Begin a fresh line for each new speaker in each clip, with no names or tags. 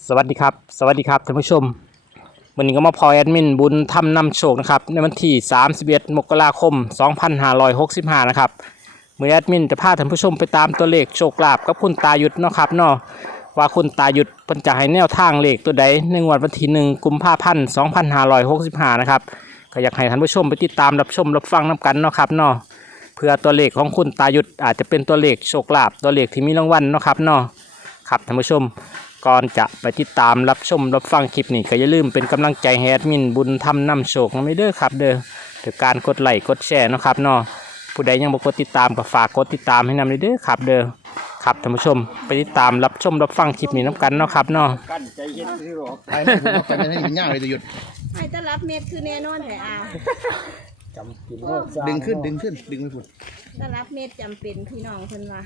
สวัสดีครับท่านผู้ชมวันนี้ก็มาพอแอดมินบุญทำนำโชคนะครับในวันที่31 มกราคม 2565นะครับมือแอดมินจะพาท่านผู้ชมไปตามตัวเลขโชคลาภกับคุณตายุทธเนาะครับเนาะว่าคุณตายุทธเพิ่นจะให้แนวทางเลขตัวใดในงวดวันที่1 กุมภาพันธ์ 2565นะครับก็อยากให้ท่านผู้ชมไปติดตามรับชมรับฟังนำกันเนาะครับเนาะเพื่อตัวเลขของคุณตายุทธอาจจะเป็นตัวเลขโชคลาภตัวเลขที่มีรางวัลเนาะครับเนาะครับท่านผู้ชมก่อนจะไปติดตามรับชมรับฟังคลิปนี้ก็อย่าลืมเป็นกำลังใจให้แอดมินบุญทำนำโชคนะไม่เด้อครับเด้อโดยการกดไลค์กดแชร์นะครับเนาะผู้ใดยังบ่กดติดตามก็ฝากกดติดตามให้นำเด้อครับเด้อครับท่านผู้ชมไปติดตามรับชมรับฟังคลิปนี้น้ำกันเนาะครับเนาะ
กั้นใจเย็นที่หรอก
ไปไม่ถูกใจไม่ให้มันยากเลยจะหยุด
ให้ตลับเม็ดคือแน่นอนแท้อา
จำกินโลกสร้า
ดึงขึ้นดึงไม่ผุด
ตลับเม็ดจำเป็นพี่น้องเพิ่นว่า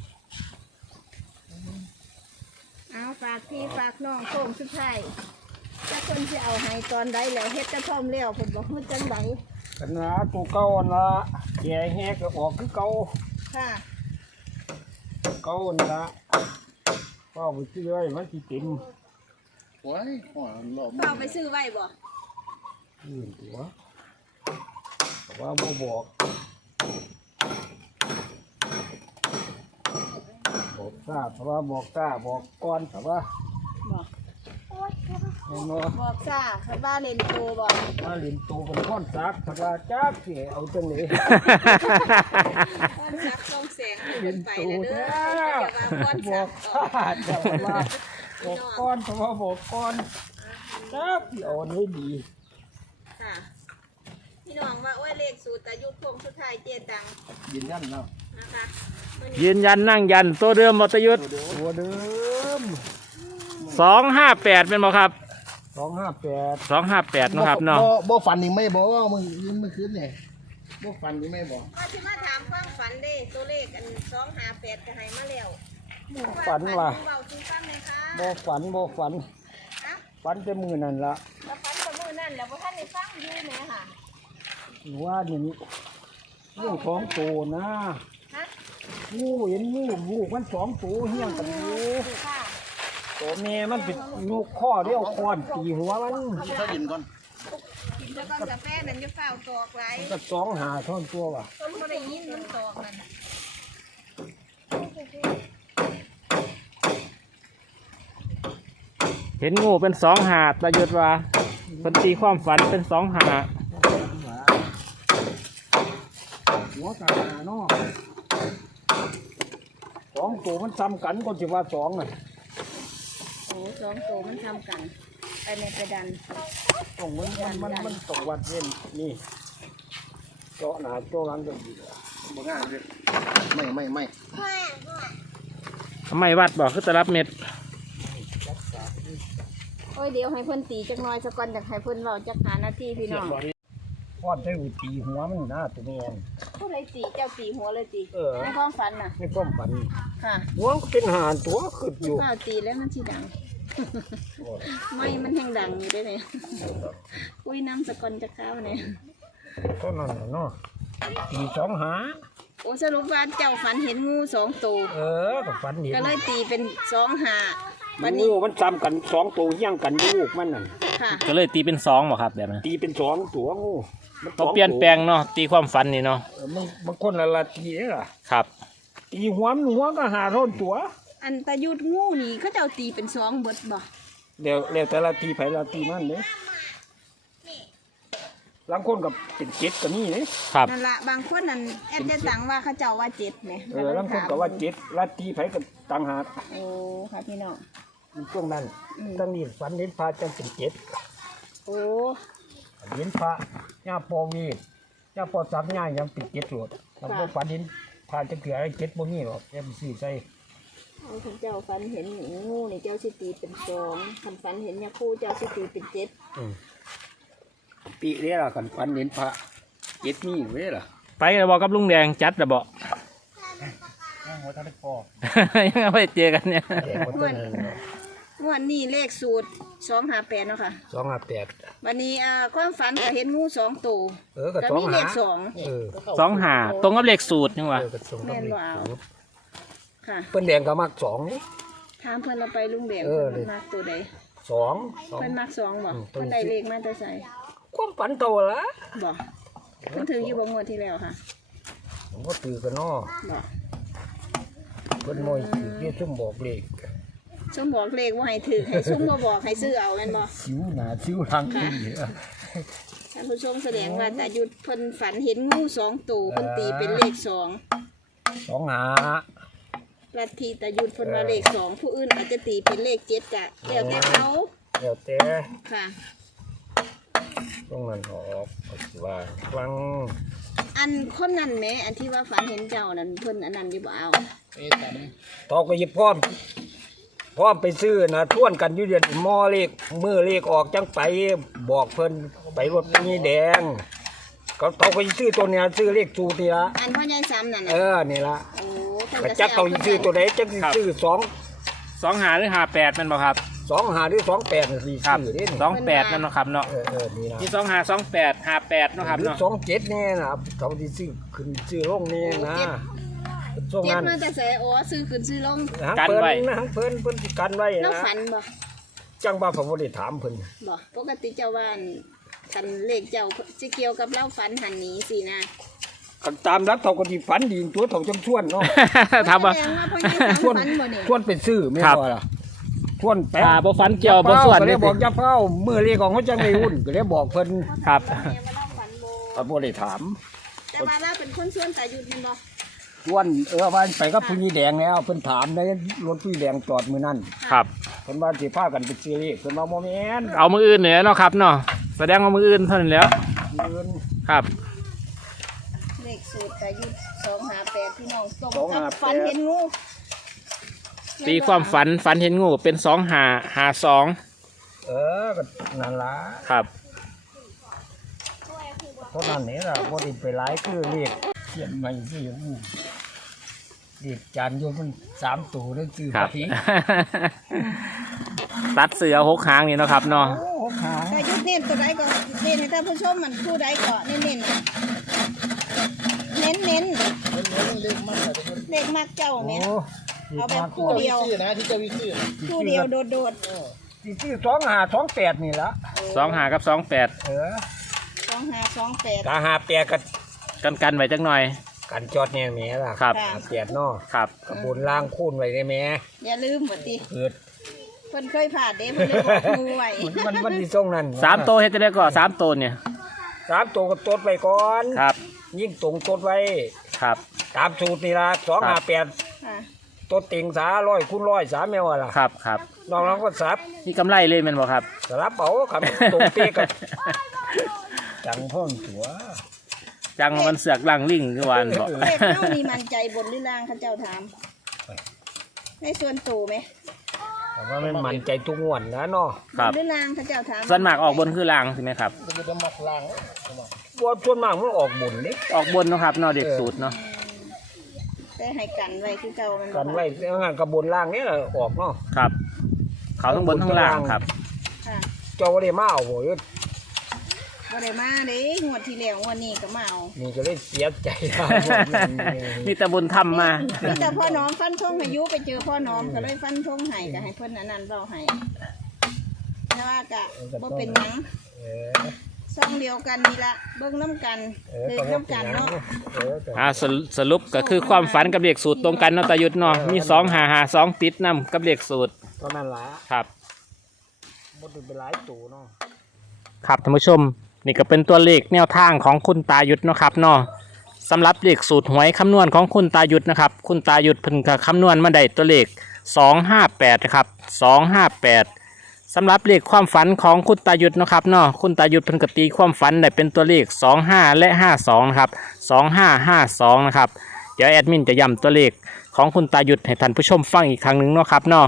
เอาฝากพี่ฝากน้องโค้งสุดท้ายจะคนสิเอาให้ตอนใดแล้วเฮ็ดจะพร้อมแล้วเพิ่นบอกเฮ็ดจังได
กันนะตัวเก่าละแก่แหกก็ออกคือเก่า
ค่ะ
เก่าละก็ไปซื้อไว้มันสิเต็ม
โอ้ยหัวหลอม
เฝ้าไปซื้อไว้บ่
อื่นตัวแต่ว่าบ่บอกทราบเพราะว่าบอกทราบบอกก่อนแต่ว่า
บอก
แน่นอน
บอกซ่าเพิ่นว่าเล่นโตบ่
มาเล่นตัวเป็นก้อนซักแต่ว่าจักสิเอาจังไหน
ก้อนซักกองแสงเพิ่นไปแล้วเด้ออย่าว่าก้อน
บ
ซั
อก ก
ต่อ
ทราบแต่ว่าบอกก้อนแต่ว่าบอกก้อนจักสิเอาอันนี้ดี
ค่ะพี่น้องว่าโอ้ยเลขสูตรแต่ยุคโค้งสุดท้ายเจตัง
ยืนยันแล้ว
นะคะมื้อนี้
ยืนยันนั่งยันตัวเดิมมอตยุทธ
ตัวเดิม
258เป็นบ่ครับ
258
258นะครับเนาะ
บ่ฝันนี่ไม่บอกว่ามึงยืนเมื่อคืนเนี่ยบ่ฝันนี่ไม่บอก
ว่าที่มาถามความฝันเด้ตัวเลขอัน258ก็ให้มาแล้ว
ฝันว่า
เบาจริงฟังเลยค่ะ
บ่ฝันบ่ฝัน
อ่ะ
ฝันแต่มือนั่นละ
แล้วฝันกับมือนั่นแล้วบ่ท่านได้ฟังอยู่แหมค่ะ
หรือว่านี่เรื่องของโตนะ
ฮะ
งูเห็นงูลูกมัน2ตัวเฮี้ยงกันอยู่
ค่ะ
ตัวแม่มันเป็นงูข้อเดียวค้อนตีหัวมัน
ถ้ายินก่อน
กินแล้วก็กาแฟนั่นจะเฝ้าตอกไว้
ก็2 5ท่อนตัวว่ะ
ต้นบ่ได้ยินมันตอกนั่นน่ะ
เห็นงูเป็น25ตายุทธว่าเพิ่นตีความฝันเป็น25
หัวกาเนาะ2ตัวมันซ้ำกันก็สิว่า2น่ะ
โอ้สองตัวมันทำกันไปในกระดัน
ต้องมันต้องวัดเว้นนี่เจาะหน้าเจาะหลังก็ดี
บ่ง่ายเลยไม่
ทำไมวัดบอกคือตลับเม็ด
โอ้ยเดี๋ยวให้เพิ่นตีจักหน่อยสักก่อนจากให้เพิ่นเว้าจักหานาทีพี่น้อง
ค้อนใช้หูตีหัวมันนะตัวแม่น
ผู้ใดตีเจ้าตีหัวเลยตี
เออ
ในความฝันน่ะ
ในความฝัน
ค่ะ
หัวมันก็เป็นหานตัวขึ้นอยู่
ข้าวตีแล้วมันสิดัง ไม่มันแห้งดังอยู่ได้เนี่ยคุยน้ำสกอนจะข้าวเนี่ย
เท่านั้นน่ะเนาะตี2 หา
โอ้สรุปว่าเจ้าฝันเห็นงู2ตัว
ก็ฝันเห็น
ก็เลยตีเป็น2 หาวันนี้
งูมันซ้ำกัน2ตัวเฮี้ยงกันอยู่ลูกมันน่ะ
ค่ะ
ก็เลยตีเป็น2บ่ครับแบบนั้น
ตีเป็น2ตัวงูมัน
ต้องเปลี่ยนแปลงเนาะตีความฝันนี่เนาะ
มันคนละทีเด้อล่ะ
ครับ
ตีหัวก็หาท่อนตัว
อันตะยุดงูนี่เขาเจ้าตีเป็น2เบิดบ่
แล้วแต่ละทีไผละทีมันเด้บางคนกับเป็น7ก็มีเด้
ครับ
นั่นละบางคนนั่นแอดได้ตังว่าเขาเจ้าว่า7แหม
บางคนก็ว่า7ละทีไผก็ต่างหาก
โอ้ค่ะพี่น้อง
ช่วงนั้น
อืม
ตั้งนี้ฝันเห็นพระจังเป็น
โอ้
7เห็นพระย่าปอวีย่าปอสักย่ายังเป็น7โลดแล้วก็ฝันเห็นพระจังเกือไอ้7บ่มีหรอกแม่นสิใส่
เอาคุณเจ้าฝันเห็นงูนี่เจ้าสิตีเป็น2คันฝันเห็นยาคูเจ้าสิตีเป็น7
ปีเด้ล่ะกันฝันเห็นพระ7มีเว้ล่ะ
ไปแล้วบอกกับลุงแดงจัดแล้วบอก
หัวทะเลคอ
ยังไม่ได้เจอกันเนี่ย
แก่บ่ต้นนึง
งวดนี้เลขสูตร258เนาะค่ะ
258
วันนี้ความฝันก็เห็นงู2ตัว
ก็
ก็
สอง
มีเล
หา
ข
25ตรงกับเลขสูตรยังวะ
ก็ส่ง
2แม่นบ่เอาค่ะ
เปิ้นแดงก็มัก2นี่
ถามเพิ่นเราไปลุงแดง
เออ
เพิ่นมักตัวใด
สอง
เพิ่นมัก2บ่
อืม
เพิ่นได้เลขมาแต่ไส
ความฝันโตละ
บ่เพิ่นถืออยู่บ่งวดที่แล้วค่ะ
ผมก็ตื่นกันเนาะ
บ่
เพิ่นมอยถือเรียกชุ่มบอกเลข
ซุมบอกเลขบ่ให้ถือให้ซุมบ่บอกให้ซื้อเอาแม่นบ่
สิวหนาสิวทางขึ้นเหรอ
ท่านผู้ชมแสดงว่าตายุดเพิ่นฝันเห็นงู2ตัวเพิ่นตีเป็นเลข2
สองหา
ลัทธิตายุดเพิ่นว่าเลข2ผู้อื่นอาจจะตีเป็นเลข7ก็แล้วแต่เขา
เดี๋ยวแต่
ค่ะ
ต้องมันออกว่าฟัง
อันคนนั้นแหมอันที่ว่าฝันเห็นเจ้านั่นเพิ่นอันนั้นอยู่บ่เอา
ตอกไปหยิบพร้อมไปซื้อนะท่วนกันอยู่เดือนหม้อเลขมือเลขออกจังไปบอกเพิ่นไปรถมีแดงเขาตอกไปซื้อตัวเนี้ยซื้อเลขสูตรนี่ละ
อันพ่อใหญ่ซ้ำนั่น
เอ
น่ะ
อนี่ละ
โอ้เพิ่น
กระ
ก็
จักเขาซื้อตัวไหนจักสิซื้อสอง
2 หาหรือ58แม่นบ่ครับ
สองหาหรือ28น่ะสิ
ครับ
ซื้อเด้นี่
28นั่นเนาะครับเนาะ
นี่นะ
มี2 หา 28 58เนาะครับ
หรือ
เนาะ
27นี่นะครับเขาสิซื้อขึ้นซื้อลงนี่นะช่วง
เจ็ด
นั้น
มาแต่แสอ๋อซื้อขึ้นซื้อลง
หางเพิ่นนะหางเพิ่นสิกันไว้
แล้ว
นะ
ฝันบ่
จังว่าผมบ่ได้ถามเพิ่น
บ่ปกติเจ้าว่านคันเลขเจ้าสิเกี่ยวกับเล่าฝันหันหนีสินะ
กันตามรักเขาก็สิฝันดีตัวเขาจังชวนเนาะ
ถามว่า
แสดงว่าพ่อใหญ่ซ้ำฝันบ่นี่
ชวนไปซื้อไม่
ครับ
พอล่ะชวนไป
บ่ฝันเกี่ยวบ่ส่วน
ก็
เล
เลย ยบอกอย่าเฝ้ามือเรียกของเขาจังไม่หุ้นก็เลยบอกเพิ่น
ครับ
แม่ว่าเล่าฝันบ่
ก็บ่ได้ถาม
แต่ว่าเราเป็นคนชวนตายุดแม่นบ่
ชวนว่าไปกับผู้หญิงแดงแล้วเพิ่นถามในรถผู้หญิงแดงจอดมื้อนั้น
ครับ
เพิ่นว่าสิพากันไปซื้อเลขเพิ่นว่าบ่แม่น
เอามืออื่นเนี่ยเนาะครับเนาะแสดงว่ามืออื่นเท่านั้นแหล้ว
เงิน
ครับ
เลขสูตรตายุด258พี่น้องตรง
สอง
กับ
ห้าแปด
ฝันเห็นงู
ตีความฝันเห็นงูเป็น2 หา 2
ก็นั่นล่ะ
ครับ
เพราะนั้นนี่ล่ะบ่ได้ไปหลายคือเลขเขียนใหม่คืออู้เลขจานโยมมัน3ตัวนั่นคือ
ครับ
ผี
ตัดเสือ6 หางนี่เนาะครับเนาะ
โอ้หา
ตายุดเน้นตัวใดก็เน้นให้ท่านผู้ชมมันผู้ใดก็เน้นเลขมักเจ้า
โอ้
แม่เอาแบบคู่เดียว
ชื่อนะที่เจะวิชื่อ
คู่เดียวโดด
สิซื้อ2528นี่ล่ะ
2 หากับ 28
2528
กะ58ก็
กันไว้จักหน่อย
กันจอดแน่แม่ล่ะ
ครับ
58เนาะ
ครับ
กระบุญล่างคูณไว้ได้แม่
อย่าลืมบ่ติ
เกิด
เพิ่นเคยผ่านเด้เพิ่นเลยบอกงูไว้
มันสิส่งนั่น
3 โตวเฮ็ดจะได้ก็3 โตวเนี่ย
3ตัวก็ตดไว้ก่อน
ครับ
ยิ่งตรงตดไว้
ครับ
ตามสูตรนี่ล่ะ258
ค่ะ
ตดติ่งสา100คูณ100 3แม่ว่าล่ะ
ครับครับ
น้องเราก็สับ
นี่กำไรเลยแม่นบ่ครับ
สลับเอาครับตรงเป๊ะกับจังพ่นตัว
จังมันเสือกลังลิงคือวาอันบ่
เลขเฮานี่มั่นใจบนหรือล่างเขาเจ้าถามในส่วนตัวไหม
แต่ว่ามันมั่นใจทุกงวดนะเนาะ
ครับ
นหรือล่างเขาเจ้าถาม
ส่วนมากออกบนคือล่างใช่ไหมครับ
มันจะมักลาง
บ่ส่วนมากมันออกบุญนี่
ออกบนเนาะครับเนาะเด็กสูตรเนาะ
แต่ให้กันไว้คือเก่ามันบ่
กันไว้งานกระบวนล่างนี่ล่ะออกเนาะ
ครับ เขาทั้งบนทั้งล่างครับ
ค่ะ
เจ้าบ่ได้มาเอาบ่
บ่ได้มาเด้งวดที่แล้วงวดนี้ก็มาเอา
นี่ก็เลยเสียใจ
นี่แต่บุญทำมา
มีแต่พ่อน้อมฟันธงให้ยุไปเจอพ่อน้อมก็เลยฟันธงให้ก็ให้เพิ่นอันนั้นเว้าให้แต่ว่าก็บ่เป็นหยัง
เออ
ซองเดียวกันนี่ละเบิ่งน้ำกัน
เออ
เบิ่
ก็
ง
บ่
น้ำ
เป็
กัน น
หยัง
เนาะ
สรุปก็คือความฝันกับเด็กสูตรตรงกันเนาะตายุทธเนาะมี2 ติดนํกับเด็กสูตร
เท่านั้นล่ะ
ครับ
บ่ได้ไปหลายตัวเนาะ
ครับท่านผู้ชมนี่ก็เป็นตัวเลขแนวทางของคุณตายุทธเนาะครับเนาะสำหรับเลขสูตรหวยคำนวณของคุณตายุทธนะครับคุณตายุทธเพิ่นก็คำนวณมาได้ตัวเลข258นะครับ258สำหรับเลขความฝันของคุณตายุทธนะครับเนาะคุณตายุทธเพิ่นก็ตีความฝันได้เป็นตัวเลข25และ52นะครับ2552นะครับเดี๋ยวแอดมินจะย้ำตัวเลขของคุณตายุทธให้ท่านผู้ชมฟังอีกครั้งหนึงเนาะครับเนาะ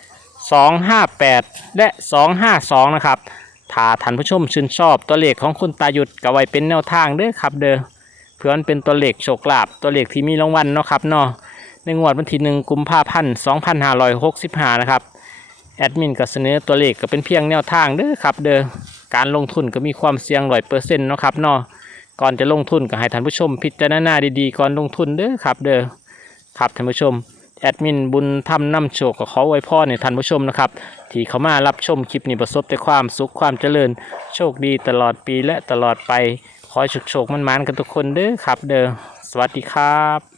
258และ252นะครับถ้าท่านผู้ชมชื่นชอบตัวเลขของคุณตายุทธก็ไว้เป็นแนวทางเด้อครับเด้อเพื่อมันเป็นตัวเลขโชคลาภตัวเลขที่มีรางวัลเนาะครับเนาะในงวดวันที่1 กุมภาพันธ์ 2565นะครับแอดมินก็เสนอตัวเลขก็เป็นเพียงแนวทางเด้อครับเด้อการลงทุนก็มีความเสี่ยง100%เนาะครับเนาะก่อนจะลงทุนก็ให้ท่านผู้ชมพิจารณาดีๆก่อนลงทุนเด้อครับเด้อครับท่านผู้ชมแอแอดมินบุญธรรมนำโชคก็ขออวยพรให้ท่านผู้ชมนะครับที่เขามารับชมคลิปนี้ประสบแต่ความสุขความเจริญโชคดีตลอดปีและตลอดไปขอให้โชคมันๆกันทุกคนเด้อครับเด้อสวัสดีครับ